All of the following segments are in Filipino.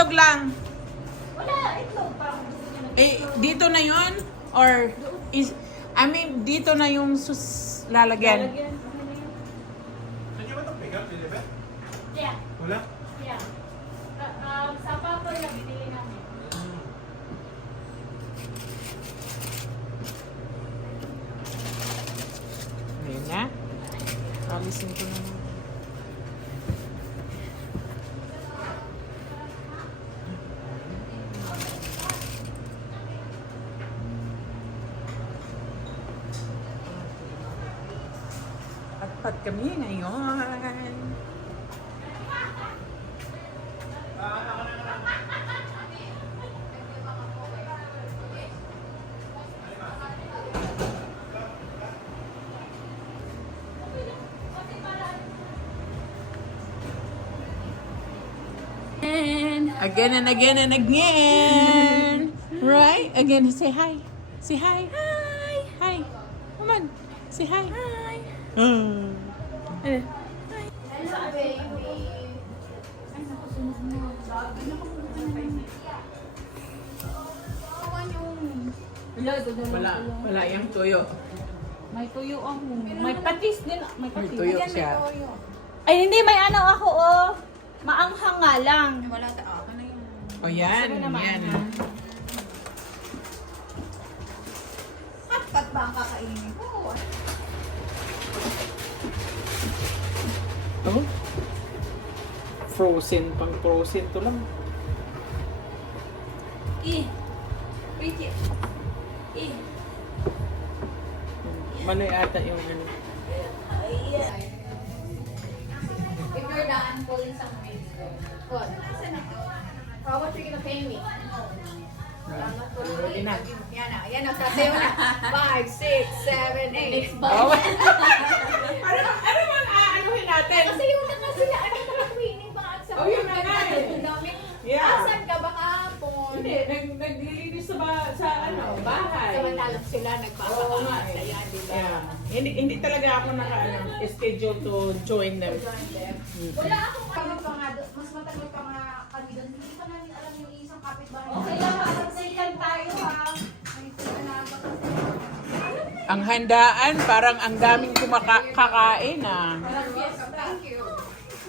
itlog lang. Wala, itlog. Parang gusto niya na. Eh, dito na yun? Or, dito na yung lalagyan? Lalagyan. Ano na yun? Nandiyan ba itong pick-up, Lilibet? Yeah. Wala? Yeah. Sa paper na binili namin. Ayun na. Alisin ko na. At kami ngayon. Again and again and again. Right? Again, say hi. Say hi. Hi. Hi. Come on. Say hi. Hi. Eh. Wala yung tuyo. May tuyo ako. May patis din. May May patis. tuyo siya. Ay, hindi. May ano ako, oh. Maanghang nga lang. Wala ta ako na yun. O yan, Sige naman, yan. ha? Hotpot ba ang kakainin ko? Oh. Frozen, pang frozen to lang. Wait here. Manoy ata yung ano. If you're done pulling some weights, what? How much you gonna pay me? Ready na. Yan na, sasayaw na. 5, 6, 7, 8. Oh. ano bang aanuhin natin? Kasi yung na kasi na, ano ka training ba? Oh, yun na nga eh. Yeah. Asan ka ba kahapon? Hindi, naglilinis sa bahay. Samantalang sila Oo nga nagpapakasaya, eh. di ba? Yeah. Hindi talaga ako schedule to join them. Wala akong kami pa nga doon. Mas matagal pa nga kami doon. Hindi pa namin alam yung isang kapitbahay. Okay lang, makapagsikan tayo, ha? Ay, sila na ba kasi? Ang handaan, parang ang daming kakain ah. Thank you.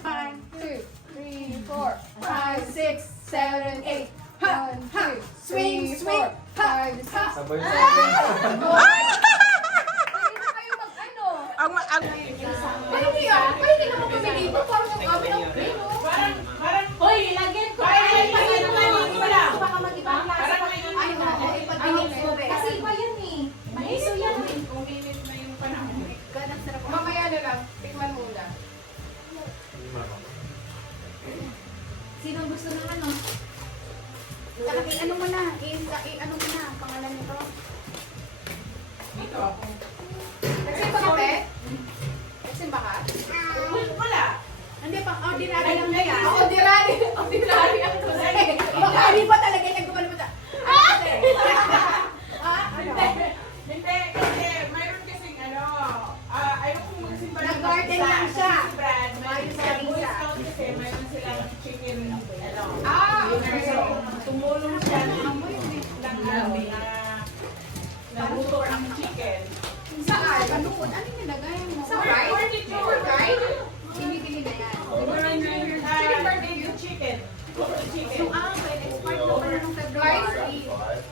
1, 2, 3, 4, 5, 6, 7, 8. 1, 2, swing, swing. 5, 6, 7, 8. Kayo mag-ano? Ang Hindi ah. Hindi naman kami dito. Parang yung kami ng pino. Hoy, ilagyan ko. Baka mag-ibang klase. Ay, oo. Ipag-init mo. Kasi iba yan eh. Mahiso yan eh. Ganang sarap. Mamaya na lang. Tikman muna. Sinong gusto ng ano? Saka ano mo na? Ano mo na? Pangalan nito? dito ako. Nagsim ba kape? Nagsim ba ka? Wala. Hindi pa, ordinary lang na yan. Ordinary. Ordinary ang tusay. Baka hindi pa talaga nagkumano mo ta. Hindi, kasi mayroon kasing ayoko magsimba ng Nag-garden lang siya. Si Brad, Ayos sa sa Boy isa. Scout kasi mayroon silang chicken, Okay. So, tumulong siya ng nabuto ang chicken. Saan? Panukod. Ano yung nilagay mo? Sa rice? For rice? Binibili na yan. Barbecue chicken. Cooked chicken. Export na pa nung February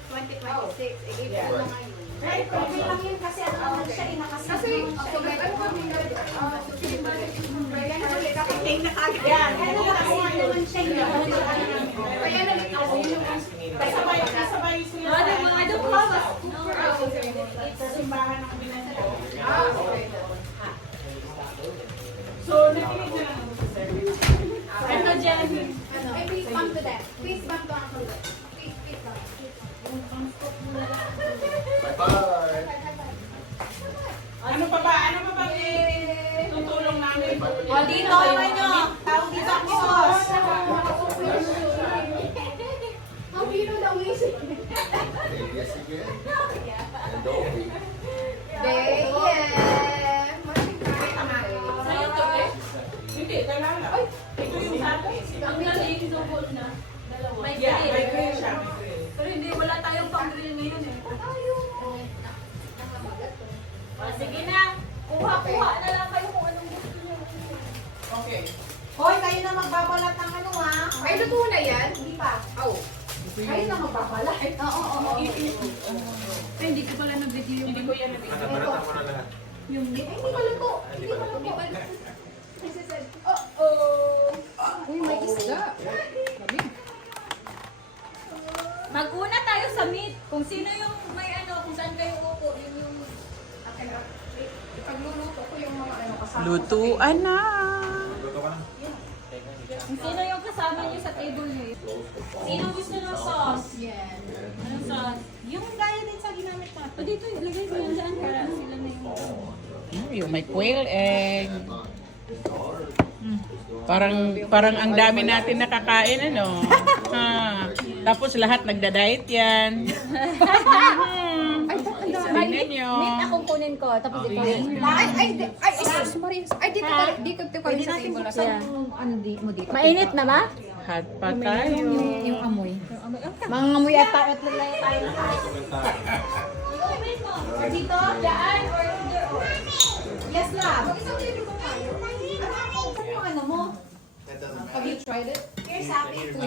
2026. I-April na ngayon. Right, Okay lang yun kasi ano naman siya, Kasi, so may ano kami yan ulit ako. na kagad yan. Ano kasi ano naman siya, hindi naman siya. Kaya nalit ako. Kasabay sila I don't have a sa simbahan ng binanyo. Okay. So, nakinig na lang ako sa service. Ano dyan? Ay, please come to them. Please come to Uncle Red. Please come. Bye-bye. Ano pa ba tutulong namin? O, dito naman nyo. Tawag dito ang sauce. Ang biro daw isip. Yes again. And Dolby. Hindi, talala. Ito yung sa akin. Ang galing, double na. May Yeah, grill. may grill siya. May grill. Pero hindi, wala tayong pang-grill ngayon eh. Sige na. Kuha-kuha na lang kayo kung anong gusto nyo. Okay. Hoy, kayo na magbabalat ng ano ha? Ay, luto na yan? Hindi pa. Oh. Kayo na magbabalat. Oo. Hindi ko pala na-video Hindi ko yan Ano, balatan mo na lahat. yung... Hindi pa luto. Hindi pa luto. Uy, may isda. Mag-una tayo sa meat. Kung sino yung may ano, kung saan kayo upo, yun yung... Akin na. Ipagluluto ko yung mga ano kasama. Lutuan na. Luto ka na. Kung sino yung kasama niyo sa table niyo. Sino gusto ng sauce? Yan. Anong sauce? Yung gaya din sa ginamit natin. O dito, ilagay mo yan dyan para sila na yung... Yung may quail egg. Parang ang dami natin nakakain, ano? Tapos lahat nagda-diet yan. Tingnan nyo. Meat akong kunin ko, tapos ito yung... Dito kami sa table. Saan ano mo dito? Mainit na ba? Hot pa tayo. Yung amoy. Mga ngamoy at tayo lang tayo na tayo. Or dito? Daan or either or? Yes, love. Ano yung ano mo? Have you tried it? Here's happy food.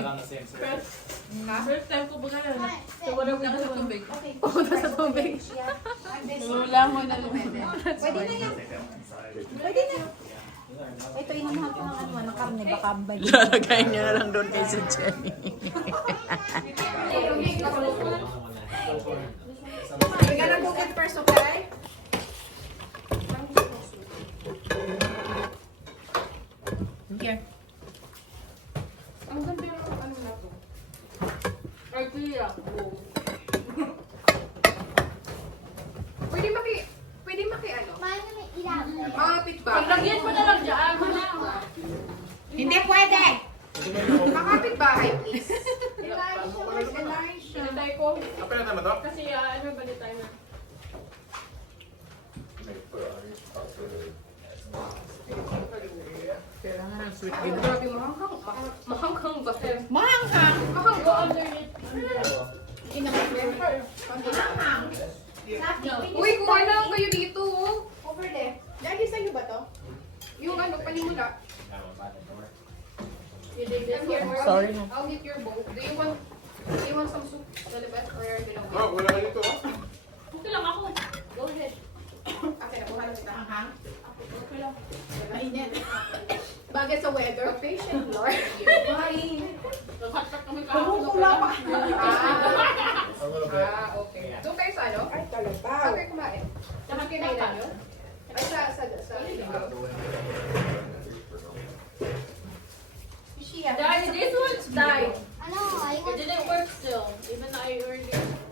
First time ko ba ganun? So what are we doing? Pumunta sa tubig. Lula mo na Pwede na yan. Pwede na. Ito inunahan ko ng ano, ng karne, baka ba yun? Lalagay niyo na lang doon kay si Jenny. We're gonna cook it first, okay? Okay. Ang ganda yung ano na to. Pwede maki ano? Makapit ba? Paglagyan mo na lang dyan. Hindi pwede! Makapit bahay, please. Pinatay ko. Apa na naman to? Kasi ano ba di tayo na? Kailangan ng sweet Ay, grabe, mahanghang. Mahanghang ba? Mahanghang! Go underneath. Uy, kuha lang kayo dito. Over there. Daddy, sa'yo ba to? Yung ano, panimula. You did this Here, one. Sorry. I'll get your bowl. Do you want some soup? Lalabas? Or are you gonna wait? Oh, wala ka dito, oh. Okay lang ako. Go ahead. Okay, nakuha na kita. Okay lang. Bagay sa weather. Patient, Lord. Naghatak kami Kumukula pa. A little bit. Okay. Doon kayo sa ano? Ay, talaga. Saan kayo kumain? Saan kinainan nyo? Ay, sa Daddy, this one's died. I know, I It want didn't work still. Even though I already...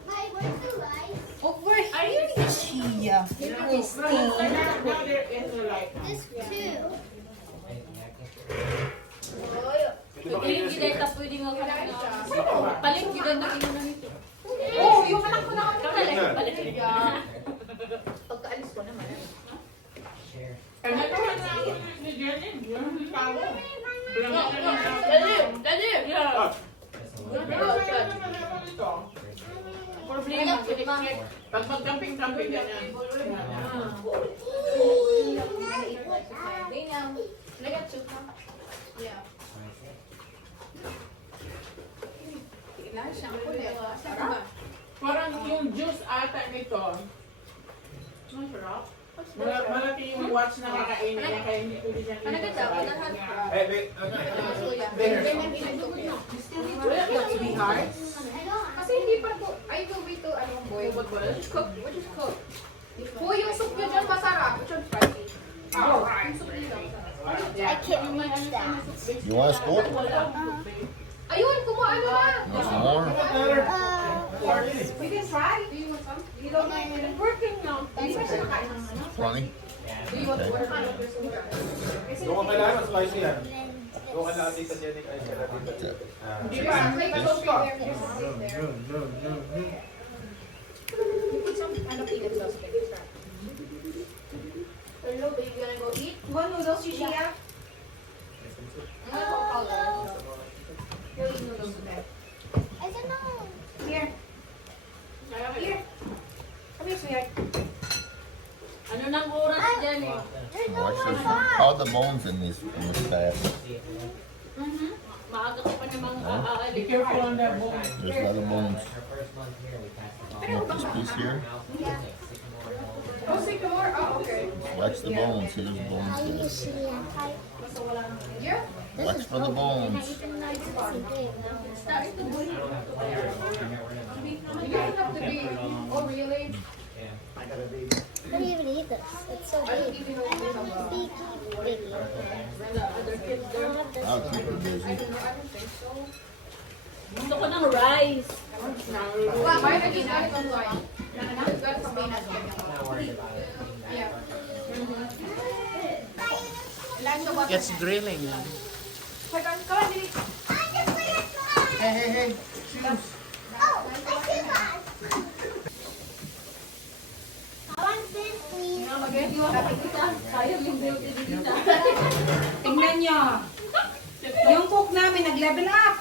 my where's the rice? Over Are you here. This two. Pwedeng giday ta pwedeng ako na. Paling giday na ino na nito. Oh, yung anak ko na kami. Paling. Pagkaalis ko naman. Dali. Yeah. Problema. Pag mag-camping-camping ganyan. Lagat soup ha? Yeah. Tingnan siya. Sarap. Parang yung juice ata nito. Masarap. Malaki yung watch na kakainin niya kaya hindi pwede siyang Ano ganda? Unahan. Eh, wait. Ganyan inagok niya. That's be hard. Kasi hindi pa po, I will wait to ano boy. Cook, what is cook? Oh, yung soup nyo dyan masarap. Which one's spicy? Yung soup nyo dyan masarap. I can't reach that. You want a scoop? Ayun, kumuha ano na. More? We can try. Do you want some? You don't mind it working now. Hindi pa siya nakain ng ano. Plenty? Do you want water? Doon ka kailangan mas spicy yan. Doon ka na Tita Jenny kay Tita. Hindi pa. Like soap in there. Just sit there. Put some ano peanut sauce. Hello, baby. You wanna go eat? You want noodles, Shishia? I'm gonna go call her. You'll eat noodles today. the bones in this staff. Maaga ka pa namang Be aalis. Careful on that bone. There's a lot of bones. You want this piece here? Oh, sycamore? Oh, okay. Watch the bones. See there's bones How you there. see Yeah? Watch for the bones. You don't have to be. Oh, really? How do you even eat this? It's so I don't big. even know what you're talking about. Biggie. I'll keep her busy. I don't think so. Gusto ko ng rice. Well, why did you got it online? You got it from Venus. Yeah. Lunch or what? It's drilling. Come on, Lily. Hey. I want this, please. Sayang yung beauty dito. Tingnan nyo. Yung cook namin nag-level up.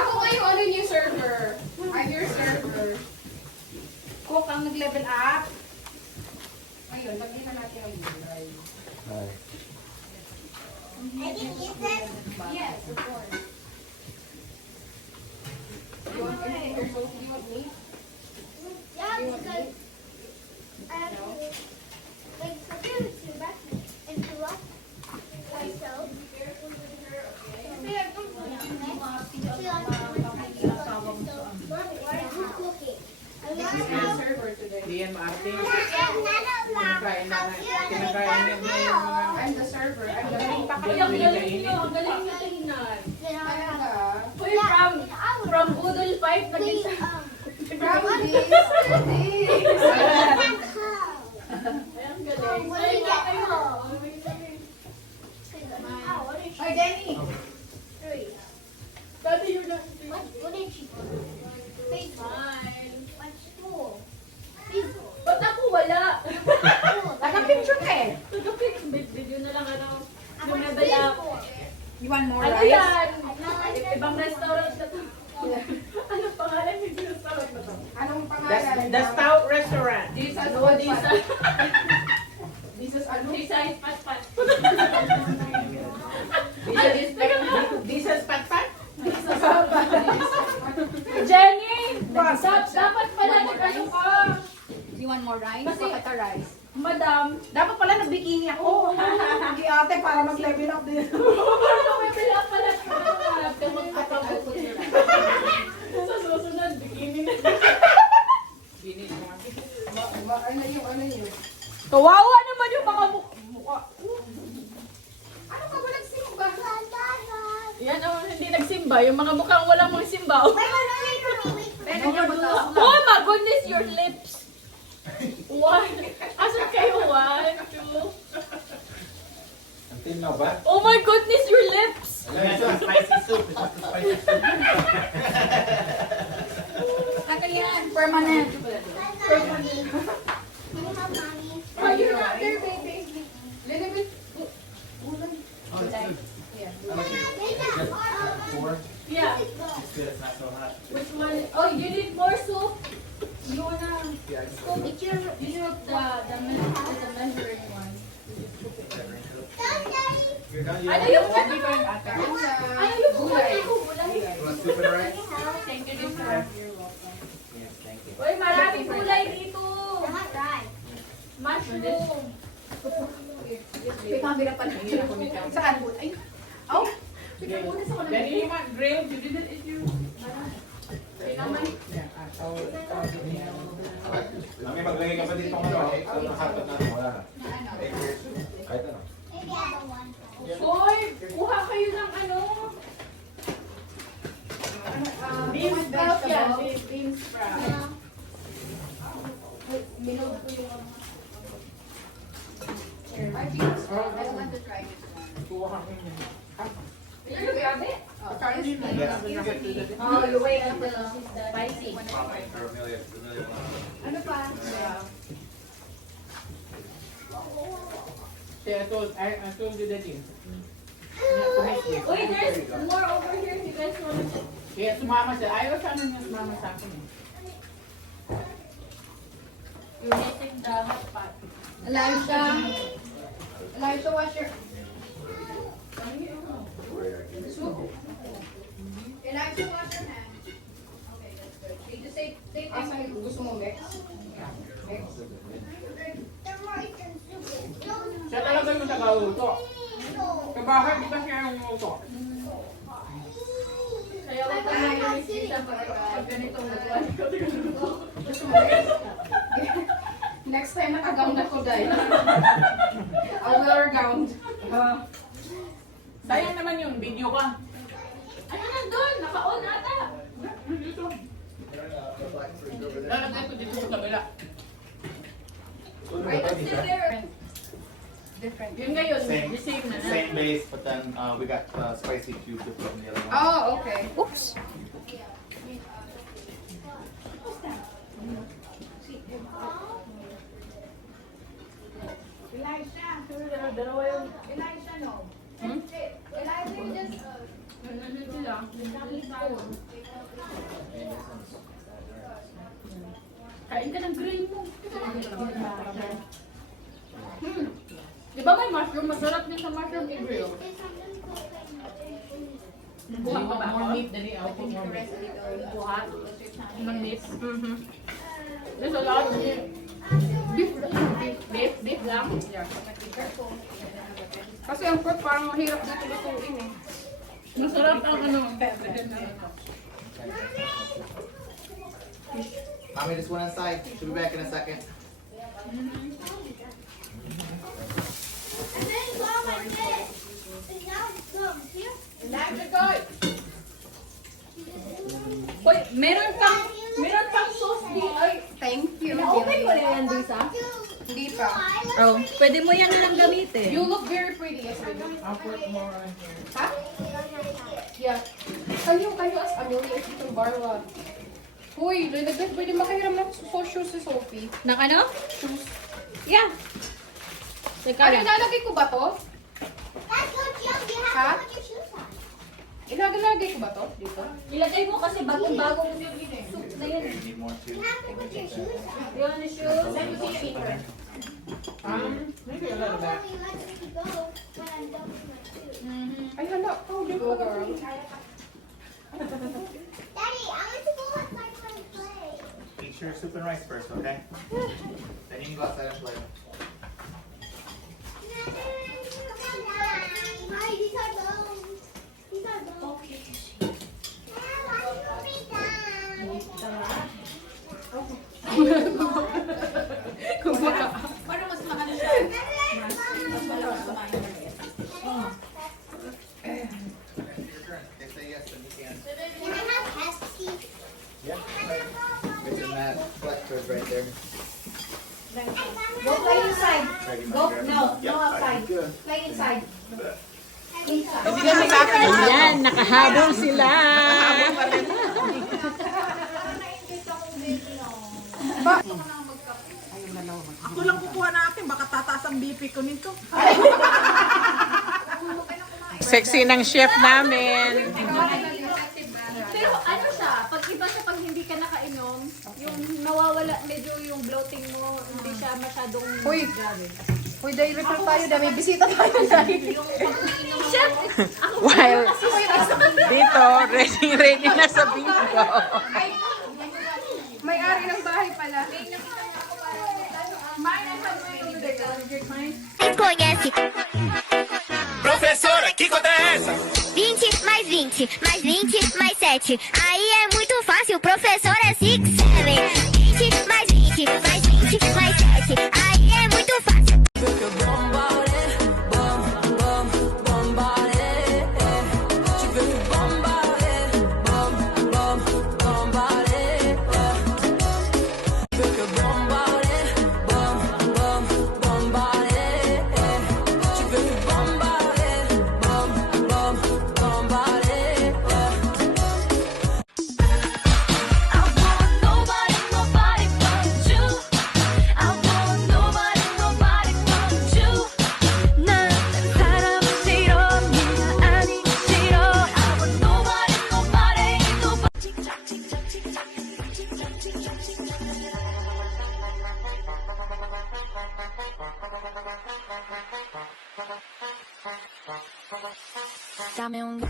Ako nga yung ano yung server. I'm your server. Cook ang nag-level up. Ngayon, lagyan na natin ang gulay. I can eat this. Yes, of course. You want anything or both? You want meat? Yeah, because I have to, like, prepare it to back and to what? Like so. Why are you cooking? I You're want your server today. Diyan maarte. Kinakain Kinakain niya yung mga... I'm the server. I'm the main Uy, ang galing nyo. Ang galing nyo tingnan. Talaga. Uy, from Budol 5, naging sa... From this to this. Ay, ang galing. What did you get kayo. Ay, Denny. Dati yun na. What did she do? Smile. What's school? Ba't ako wala? Naka-picture ka eh. Nag-pick video na lang ano. Bumabala ako. You want more Ano rice? yan? Ibang restaurant na to. Ano pangalan yung restaurant na to? Anong pangalan? The Stout Restaurant. Jesus Ano, what Disa? Jesus ano? Disa is pat-pat. This is Patpat? Jenny! Dapat pala nag-ano ka. You want more rice? Kasi- Bakit a rice? Madam, Dapat pala nag-bikini ako. Hindi ate para mag-level up din. bumibila pala ka. Kung magpapabukod na. Sa susunod, bikini na. Ano yung Kawawa naman yung mga mukha. Ano ka ba nagsimba? Yan ang hindi nagsimba. Yung mga mukhang walang mga simba. Oh my goodness, your lips. One. Asan kayo? 1, 2. Until now ba? Oh my goodness, your lips. Spicy soup. It's just a spicy soup. Tagal yan. Permanent. Oh, you're not there, baby. Little bit. Four. Yeah. It's good. It's not so hot. Which one? Oh, you need more soup? You wanna Yeah, scoop it? You know the measuring one. You're done. Ano yung ano? Ate. Ano yung gulay ko? Gulay. You want soup and rice? Thank you, sir. Yes, thank you. Uy, maraming gulay dito. Not right. Mushroom. May camera pala. Saan? Ay. Oh. Then you want grilled? You didn't eat your... Mami, maglagay ka pa dito ng ano, ang hotdog natin, wala na. Kahit ano. Maybe I don't want that. Uy, kuha kayo ng ano? Bean sprout yan. Bean sprout. Minod ko yung I don't want to try this one. Kuha ka yun. You're gonna grab it? Try this one. Oh, you wait until she's spicy. Ano pa? See, I told you that yun. Wait, there's more over here if you guys want to. Kaya sumama siya. Ayaw sana niya sumama sa akin eh. You're missing the hot pot. Alam siya. Elijah, wash your... Elijah, wash your hands. Okay, that's good. Okay, just say thank you. Gusto mo, Bex? Bex? The rice and soup. Siya talaga yung tagaluto. Sa bahay, di ba siya yung luto? Kaya wala tayo nagsisisa pag ganitong lutuan. Gusto mo, Bex? Next time, nakagown na ko dahil. I'll wear her gown. Sayang naman yung video ka. Ano nandun? Naka-on ata. Dito. Lalagay ko dito sa kabila. Right, it's still there. Different. Yun ngayon, Same, the same na. same base, but then we got spicy cube to put on the other one. Oh, okay. Oops. Elijah. Dalawa yung... Elijah, no. Elijah, you just... Kain ka ng green mo. Di ba may mushroom? Masarap din sa mushroom i-grill. Buha pa ba? More meat than I'll put more meat. Buha? More meat? There's a lot of meat. Beef lang? Yeah. Kasi ang pork parang mahirap dito lutuin eh. Masarap ang ano. Mommy, this one inside. She'll be back in a second. And then go like this. And now it's done. Here. Elijah, good. Hoy, meron pang sauce di ay. Thank you. Na-open mo na yan, Disa? Hindi pa. Oh, pwede mo yan lang gamitin. You look very pretty yesterday. I'll put more on here. Ha? Yeah. Kayo as Amelia, if you can borrow a... Uy, pwede makahiram ng shoes si Sophie. Nang ano? Shoes. Yeah. Teka Ano, lang. ilalagay ko ba to? That's what you have Huh? to put your shoes on. Ilalagay ko ba to? Dito? Ilagay mo kasi bagong-bagong soup na yun. You need more too. You have to put your shoes on. You want the shoes? You Maybe a little bit. know where you like me to go when I'm done with my shoes. Ay, hala. Oh, go, girl. Daddy, I want to go outside and play. Eat your soup and rice first, okay? Then you can go outside and play. Mommy, these are bones. These are bones. Okay. Paano mas makano siya? Mas malakas kumain. They say yes, then you can. Can I have Pepsi? It's in that black curve right there. Go play inside. Ready, Go, my no, no outside. Good. Play inside. Ayan, nakahabol sila. Ako lang kukuha natin, baka tataas ang BP ko nito. Sexy ng chef namin. Pero ano siya, pag iba siya pag hindi ka nakainom, yung nawawala medyo yung bloating mo, hindi siya masyadong Uy. grabe. Uy, dahil refer tayo. Dahil may bisita tayo dahil. Yung pag umiinom mo, chef, While dito, ready na sa bingo. May-ari ng bahay pala. Conhece. Professora, que conta é essa? 20 mais 20, mais 20, mais 7. Aí é muito fácil, professor é 6, 7. 20 mais 20, mais 20, mais 7. Aí é muito fácil. Dame un